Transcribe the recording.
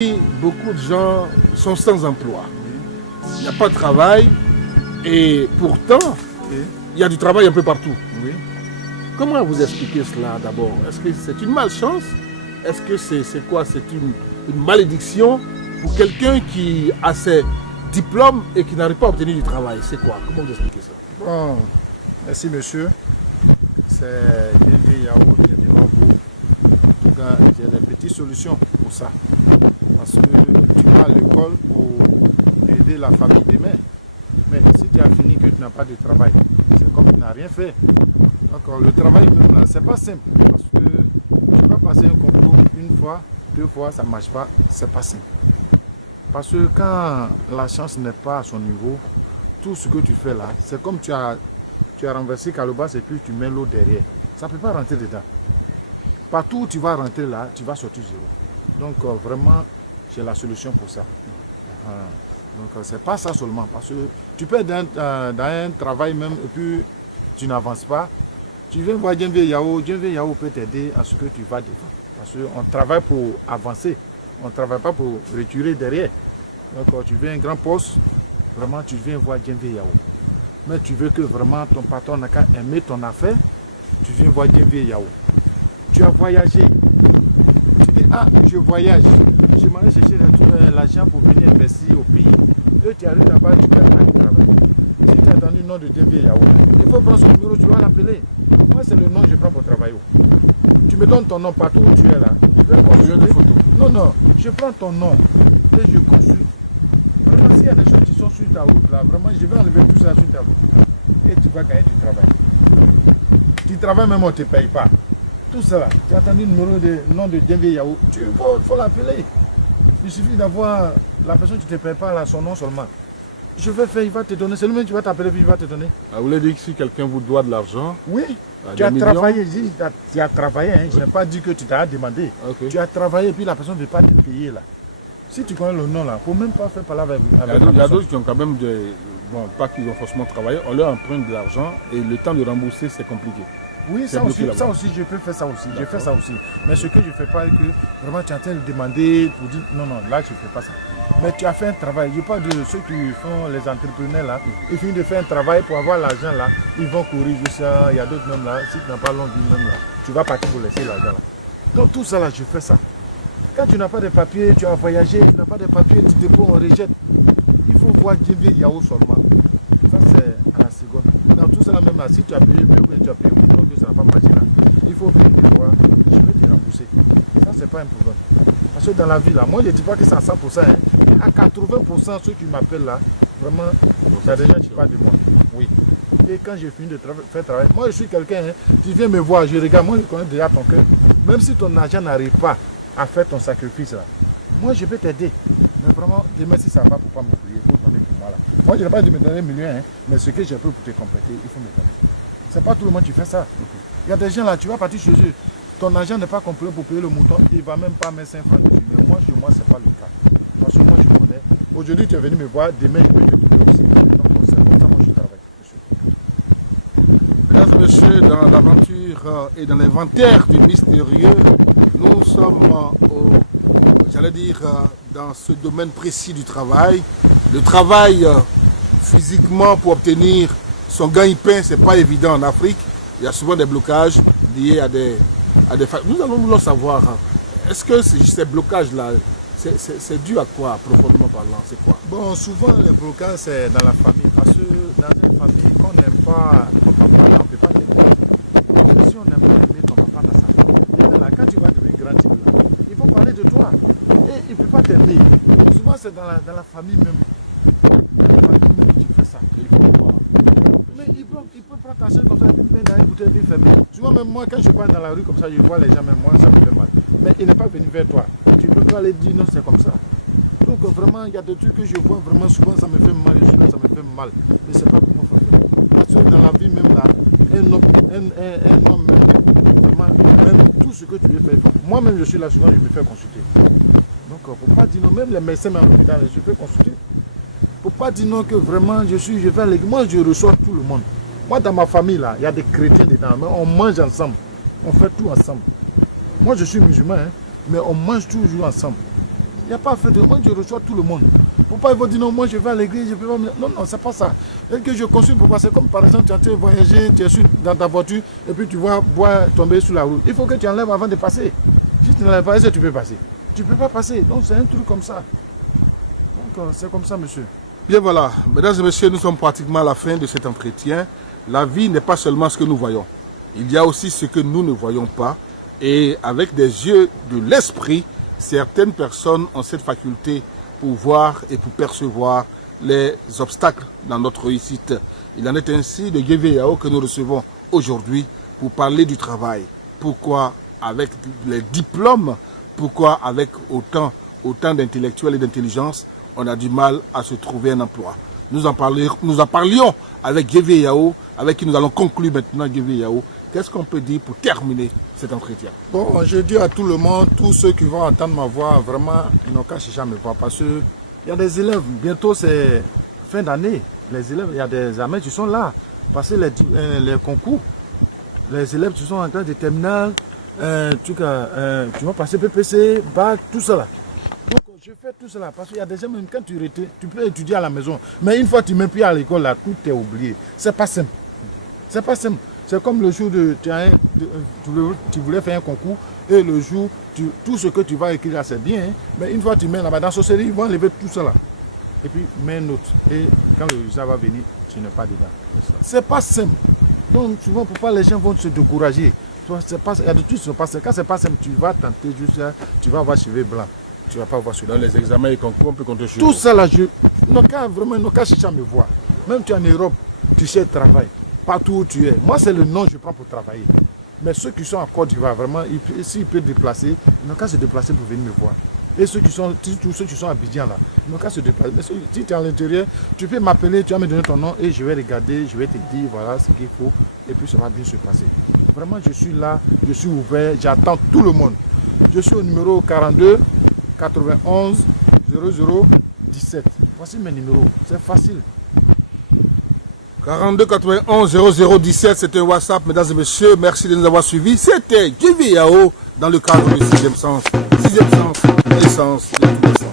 Beaucoup de gens sont sans emploi. Il n'y a pas de travail et pourtant, il y a du travail un peu partout. Oui. Comment vous expliquez cela d'abord? Est-ce que c'est une malchance? Est-ce que c'est quoi? C'est une malédiction pour quelqu'un qui a ses diplômes et qui n'arrive pas à obtenir du travail? C'est quoi? Comment vous expliquez ça? Bon, merci monsieur. C'est bien Yahoo, bien devant vous. En tout cas, j'ai des petites solutions pour ça. Parce que tu vas à l'école pour aider la famille demain. Mais si tu as fini que tu n'as pas de travail, c'est comme tu n'as rien fait. Donc le travail même là, c'est pas simple. Parce que tu vas passer un concours une fois, deux fois, ça ne marche pas, c'est pas simple. Parce que quand la chance n'est pas à son niveau, tout ce que tu fais là, c'est comme tu as renversé Calobas et puis tu mets l'eau derrière. Ça ne peut pas rentrer dedans. Partout où tu vas rentrer là, tu vas sortir zéro. Donc vraiment, j'ai la solution pour ça. Donc c'est pas ça seulement. Parce que tu peux être dans un travail même et puis tu n'avances pas. Tu viens voir Djenvé Yahoo peut t'aider à ce que tu vas devant. Parce qu'on travaille pour avancer. On ne travaille pas pour retirer derrière. Donc tu veux un grand poste, vraiment tu viens voir Djenvé Yahoo. Mais tu veux que vraiment ton patron n'a qu'à aimer ton affaire, tu viens voir Djenvé Yahoo. Tu as voyagé. Tu dis, ah, je voyage. Je m'en vais chercher l'argent pour venir investir au pays. Et tu arrives là-bas, tu peux aller travailler. Si tu as entendu le nom de Djenvé Yahoo, il faut prendre son numéro, tu vas l'appeler. Moi, c'est le nom que je prends pour travailler. Tu me donnes ton nom partout où tu es là. Je vais consulter. Des photos. Non, je prends ton nom et je consulte. Vraiment, s'il y a des choses qui sont sur ta route là, vraiment, je vais enlever tout ça sur ta route. Et tu vas gagner du travail. Tu travailles même, on ne te paye pas. Tout ça là, tu as entendu le nom de Djenvé Yahoo, il faut l'appeler. Il suffit d'avoir la personne qui ne te paye pas là, son nom seulement. Je vais faire, il va te donner. C'est lui-même qui va t'appeler, puis il va te donner. Vous voulez dire que si quelqu'un vous doit de l'argent, oui, tu as travaillé, tu as travaillé, hein. Je n'ai pas dit que tu t'as demandé. Okay. Tu as travaillé, puis la personne ne veut pas te payer là. Si tu connais le nom là, il ne faut même pas faire parler avec il y a d'autres qui ont quand même bon, pas qu'ils ont forcément travaillé, on leur emprunte de l'argent et le temps de rembourser c'est compliqué. Oui, ça aussi, je peux faire ça aussi. Je fais ça aussi. Mais ce que je ne fais pas, c'est que vraiment tu es en train de demander pour dire non, là je ne fais pas ça. Mais tu as fait un travail. Je parle de ceux qui font les entrepreneurs là. Ils finissent de faire un travail pour avoir l'argent là. Ils vont courir jusqu'à. Il y a d'autres même là. Si tu n'as pas longue vie même là, tu vas partir pour laisser l'argent là. Donc tout ça là, je fais ça. Quand tu n'as pas de papier, tu as voyagé, tu n'as pas de papier, tu déposes, on rejette. Il faut voir Djenvé Yahoo seulement. Ça c'est à la seconde. Dans tout ça là même là, si tu as payé, tu as payé, donc ça n'a pas marché là. Il faut venir me voir, je vais te rembourser. Ça c'est pas un problème. Parce que dans la vie là, moi je ne dis pas que c'est à 100%, hein. À 80% ceux qui m'appellent là, vraiment, il y a des gens qui parlent de moi. Oui. Et quand j'ai fini de faire travail, moi je suis quelqu'un, hein, tu viens me voir, je regarde, moi je connais déjà ton cœur. Même si ton argent n'arrive pas à faire ton sacrifice là, moi je peux t'aider. Mais vraiment, demain si ça va pour ne pas m'oublier, il faut donner pour moi là. Moi je n'ai pas de me donner 1 million, hein, mais ce que j'ai fait pour te compléter, il faut me donner. C'est pas tout le monde qui fait ça. Il y a des gens là, tu vas partir chez eux, ton argent n'est pas complet pour payer le mouton, il ne va même pas mettre 5 francs dessus. Mais moi, chez moi, ce n'est pas le cas. Parce que moi, je connais. Aujourd'hui, tu es venu me voir, demain, je peux te trouver aussi. Donc, c'est comme ça, moi, je travaille. Monsieur. Mesdames et messieurs, dans l'aventure et dans l'inventaire du mystérieux, nous sommes j'allais dire, dans ce domaine précis du travail. Le travail physiquement pour obtenir son gagne-pain, ce n'est pas évident en Afrique. Il y a souvent des blocages liés à des Nous allons vouloir savoir, est-ce que ces blocages-là, c'est dû à quoi, profondément parlant? C'est quoi? Bon, souvent, les blocages, c'est dans la famille. Parce que dans une famille, qu'on n'aime pas ton papa, on ne peut pas t'aimer. Si on n'aime pas aimer ton papa dans sa famille, là, quand tu vas devenir grand type, là, ils vont parler de toi. Et ils ne peuvent pas t'aimer. Souvent, c'est dans la famille même. Dans la famille même, tu fais ça. Il faut voir. Mais il peut prendre ta chaîne comme ça, il met dans une bouteille, il ferme. Souvent, même moi, quand je passe dans la rue comme ça, je vois les gens, même moi, ça me fait mal. Mais il n'est pas venu vers toi. Tu ne peux pas aller dire non, c'est comme ça. Donc, vraiment, il y a des trucs que je vois vraiment souvent, ça me fait mal. Je suis là, ça me fait mal. Mais ce n'est pas pour moi faire. Parce que dans la vie, même là, un homme même, vraiment, même tout ce que tu veux faire, moi-même, je suis là, souvent, je me fais consulter. Donc, il ne faut pas dire non, même les médecins, même à l'hôpital, je fais consulter. Il ne faut pas dire non que vraiment je vais à l'église. Moi, je reçois tout le monde. Moi, dans ma famille, là, il y a des chrétiens dedans. Mais on mange ensemble. On fait tout ensemble. Moi, je suis musulman, hein, mais on mange toujours ensemble. Il n'y a pas à faire de moi, je reçois tout le monde. Pour pas ils vont dire non, moi je vais à l'église, je peux pas. Non, non, c'est pas ça. Et que je consulte pour passer, comme par exemple, tu es en train de voyager, tu es dans ta voiture, et puis tu vois boire tomber sous la route. Il faut que tu enlèves avant de passer. Si tu n'enlèves pas, est-ce que tu peux passer? Tu ne peux pas passer. Donc c'est un truc comme ça. Donc c'est comme ça, monsieur. Bien voilà, mesdames et messieurs, nous sommes pratiquement à la fin de cet entretien. La vie n'est pas seulement ce que nous voyons. Il y a aussi ce que nous ne voyons pas. Et avec des yeux de l'esprit, certaines personnes ont cette faculté pour voir et pour percevoir les obstacles dans notre réussite. Il en est ainsi de Guévé Yao que nous recevons aujourd'hui pour parler du travail. Pourquoi avec les diplômes, pourquoi avec autant d'intellectuels et d'intelligence, on a du mal à se trouver un emploi. Nous en parlions avec Guévé Yao, avec qui nous allons conclure maintenant Guévé Yao. Qu'est-ce qu'on peut dire pour terminer cet entretien? Bon, je dis à tout le monde, tous ceux qui vont entendre ma voix, vraiment, ils n'ont qu'à chercher à me voir parce qu'il y a des élèves, bientôt c'est fin d'année, les élèves, il y a des amis qui sont là, passer les concours. Les élèves qui sont en train de terminale, tu vas passer PPC, bac, tout cela. Donc je fais tout cela parce qu'il y a des gens, même quand tu peux étudier à la maison, mais une fois que tu ne mets plus à l'école, là, tout est oublié. C'est pas simple. C'est pas simple. C'est comme le jour tu voulais faire un concours et le jour, tout ce que tu vas écrire, c'est bien. Hein, mais une fois que tu mets là-bas dans la société, ils vont enlever tout cela. Et puis, mets une note. Et quand le résultat va venir, tu n'es pas dedans. C'est pas simple. Donc, souvent, pourquoi les gens vont se décourager? Il y a de tout qui se passe. Quand c'est pas simple, tu vas tenter juste, tu vas avoir cheveux blancs. Tu ne vas pas avoir cheveux. Dans les examens et concours, on peut compter sur tout ça là, nos cas chercher à me voir. Même tu es en Europe, tu cherches travail. Partout où tu es. Moi, c'est le nom que je prends pour travailler. Mais ceux qui sont en Côte d'Ivoire, vraiment, s'ils peuvent déplacer, ils n'ont qu'à se déplacer pour venir me voir. Et tous ceux qui sont à Abidjan là, ils n'ont qu'à se déplacer. Mais si tu es à l'intérieur, tu peux m'appeler, tu vas me donner ton nom et je vais regarder, je vais te dire voilà ce qu'il faut et puis ça va bien se passer. Vraiment, je suis là, je suis ouvert, j'attends tout le monde. Je suis au numéro 42 91 00 17. Voici mes numéros, c'est facile. 42 91 00 17, c'est un WhatsApp, mesdames et messieurs. Merci de nous avoir suivis. C'était Guévé Yao dans le cadre du 6e sens. 6e sens, l'essence de tout le sens.